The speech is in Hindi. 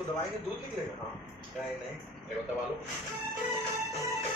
इसको दबाएंगे दूध निकलेगा। हाँ नहीं नहीं, देखो दबा लो।